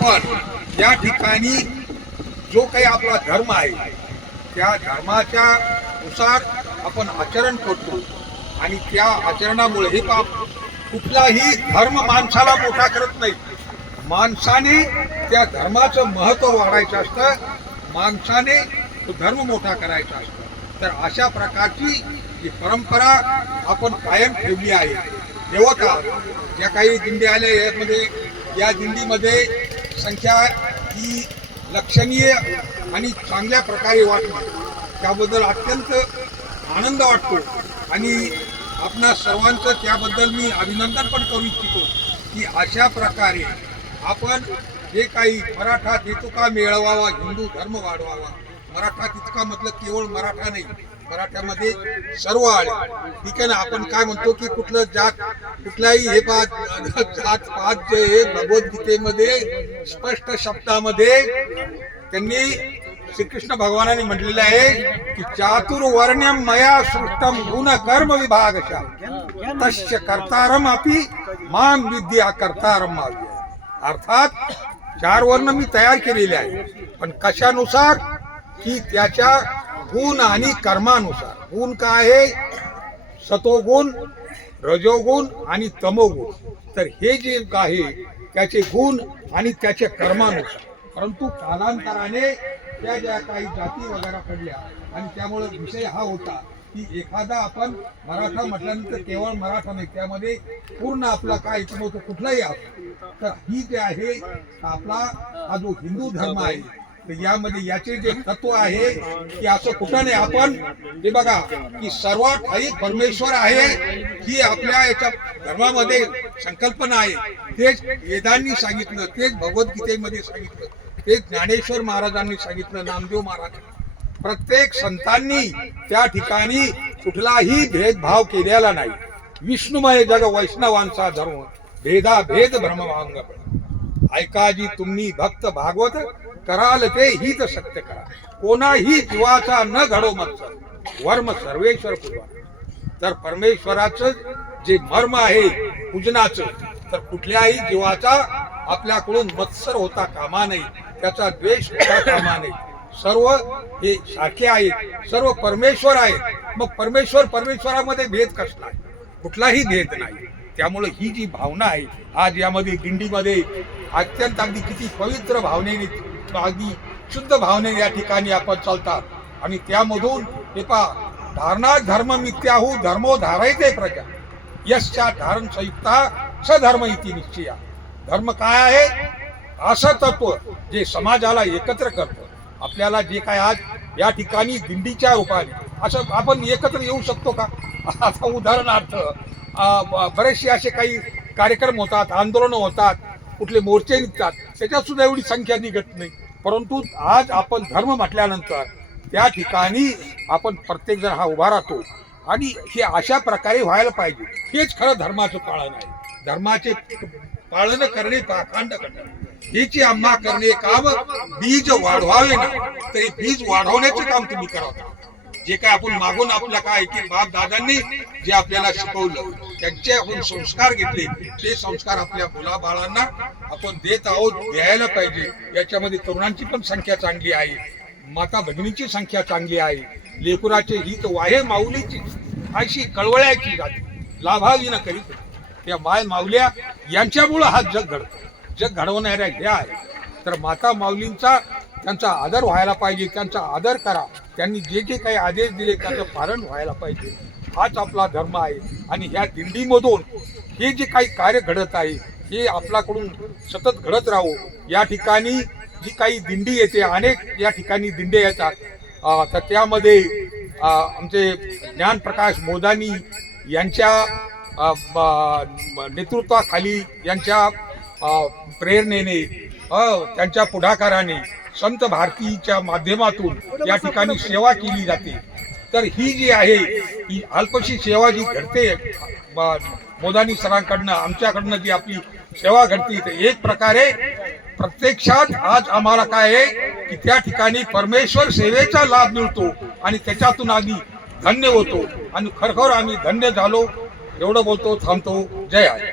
आपण या ठिकाणी जो काही आपला धर्म आहे त्या धर्माच्या नुसार आपण आचरण करतो आणि त्या आचरणामुळे हे कुठलाही धर्म माणसाला मोठा करत नाही. माणसाने त्या धर्माचं महत्त्व वाढायचं असतं, माणसाने तो धर्म मोठा करायचा असतो. तर अशा प्रकारची जी परंपरा आपण कायम ठेवली आहे. देवता ज्या काही दिंडी आल्या यामध्ये या दिंडीमध्ये संख्या ही लक्षणीय आणि चांगल्या प्रकारे वाटली, त्याबद्दल अत्यंत आनंद वाटतो आणि आपणा सर्वांचं त्याबद्दल मी अभिनंदन पण करू इच्छितो की अशा प्रकारे आपण जे काही मराठात हेतुका मिळवावा, हिंदू धर्म वाढवावा. मराठात इतका मतलब केवळ मराठा नाही, मराठ्यामध्ये सर्व आले. ठीक आहे ना. आपण काय म्हणतो की कुठलं जात कुठलाही हे जात पात जे हे भगवद्गीतेमध्ये स्पष्ट शब्दामध्ये त्यांनी श्रीकृष्ण भगवानाने म्हटलेलं आहे की चातुर्वर्ण्यम मया सृष्टम गुण कर्म विभागशा तस्य कर्तारम अपि माम विद्या कर्तारम माव्य. अर्थात 4 वर्ण मी तयार केलेले आहे, पण कशानुसार की त्याच्या गुण आणि कर्मानुसार. गुण काय आहे? सतोगुण, रजोगुण आणि तमोगुण. तर हे जे आहे त्याचे गुण आणि त्याच्या कर्मानुसार. परंतु कालांतराने त्या ज्या काही जाती वगैरे पडल्या आणि त्यामुळे विषय हा होता की एखादा आपण मराठा म्हटल्यानंतर केवळ मराठा नाही, त्यामध्ये पूर्ण आपला काय होतो कुठलाही असतो. तर ही जे आहे आपला हा जो हिंदू धर्म आहे तर यामध्ये याचे जे तत्व आहे की असं कुठं नाही. आपण हे बघा की सर्व ठाई परमेश्वर आहे ही आपल्या याच्या धर्मामध्ये संकल्पना आहे. तेच वेदांनी सांगितलं, तेच भगवद्गीतेमध्ये सांगितलं, तेच ज्ञानेश्वर महाराजांनी सांगितलं, नामदेव महाराज. प्रत्येक संतांनी त्या ठिकाणी कुठलाही भेदभाव केलेला नाही. विष्णुमय जग वैष्णवांचा धर्म भेदा भेद ब्रह्मभांग. ऐकाजी तुम्ही भक्त भागवत कराल ते हित सत्य करा. कोणाही जीवाचा न घडो मत्सर वर्म सर्वेश्वर पूजा. तर परमेश्वराचं जे मर्म आहे पूजनाचं, तर कुठल्याही जीवाचा आपल्याकडून मत्सर होता कामा नाही, त्याचा द्वेष होता कामा नाही. सर्व हे सारखे आहेत, सर्व परमेश्वर आहेत. मग परमेश्वरामध्ये भेद कसला आहे? कुठलाही भेद नाही. त्यामुळे ही जी भावना आहे आज यामध्ये दिंडीमध्ये अत्यंत अगदी किती पवित्र भावनेने अगदी शुद्ध भावनेने या ठिकाणी आपण चालतात आणि त्यामधून हे पहा धारणा धर्म मिथ्याहू धर्मो धारयते प्रजा यश्चा धारण संयुक्ता सधर्म इति निश्चया. धर्म काय आहे? असं तत्व जे समाजाला एकत्र करतं. आपल्याला जे काय आज या ठिकाणी दिंडीच्या रूपाने असं आपण एकत्र येऊ शकतो का? आता उदाहरणार्थ बरेचसे असे काही कार्यक्रम होतात, आंदोलनं होतात, कुठले मोर्चे निघतात, त्याच्यात सुद्धा एवढी संख्या निघत नाही. परंतु आज आपण धर्म म्हटल्यानंतर त्या ठिकाणी आपण प्रत्येक जण हा उभा राहतो आणि हे अशा प्रकारे व्हायला पाहिजे. हेच खरं धर्माचं पालन आहे. धर्माचे पालन करणे पाखंड करणे हेची आम्हा करणे काम. बीज वाढवावे ना तरी बीज वाढवण्याचे काम तुम्ही करावं. जे काय आपण मागून आपल्या काय की बाप दादांनी जे आपल्याला शिकवलं त्यांचे आपण संस्कार घेतले, ते संस्कार आपल्या मुलाबाळांना आपण देत आहोत, द्यायला पाहिजे. याच्यामध्ये तरुणांची पण संख्या चांगली आहे, माता भगिनीची संख्या चांगली आहे. लेकुराचे हित वाहे माऊलीची अशी कळवळ्याची जाते लाभावी न करीत. त्या माय माऊल्या यांच्यामुळं हा जग घडतो. जग घडवणाऱ्या ह्या आहे. तर माता माऊलींचा त्यांचा आदर व्हायला पाहिजे, त्यांचा आदर करा. त्यांनी जे जे काही आदेश दिले त्याचं पालन व्हायला पाहिजे. हाच आपला धर्म आहे. आणि ह्या दिंडीमधून हे जे काही कार्य घडत आहे हे आपल्याकडून सतत घडत राहू. या ठिकाणी जी काही दिंडी येते, अनेक या ठिकाणी दिंडे येतात, तर त्यामध्ये आमचे ज्ञानप्रकाश मोदानी यांच्या नेतृत्वाखाली, यांच्या प्रेरणेने, त्यांच्या पुढाकाराने संत भारतीच्या माध्यमातून या ठिकाणी सेवा केली जाते. तर ही जी आहे ही अल्पशी सेवा जी घडते मोदानी सरांकडनं, आमच्याकडनं जी आपली सेवा घडते, तर एक प्रकारे प्रत्यक्षात आज आम्हाला काय आहे की त्या ठिकाणी परमेश्वर सेवेचा लाभ मिळतो आणि त्याच्यातून आम्ही धन्य होतो आणि खरोखर आम्ही धन्य झालो. एवढं बोलतो, थांबतो. जय आहे.